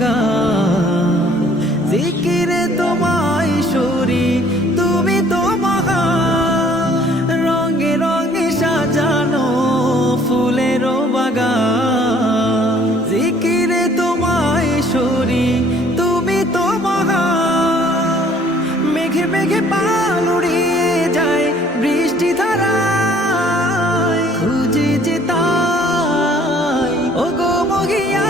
বাগান জিকিরে তোমায় সরি তুমি তো মহান রঙে রঙে সাজানো ফুলের বাগান জিকিরে তোমায় সরি তুমি তো মহান মেঘে মেঘে পাল উড়িয়ে যায় বৃষ্টি ধারায় খুঁজে যে তাই ও গো মহিয়া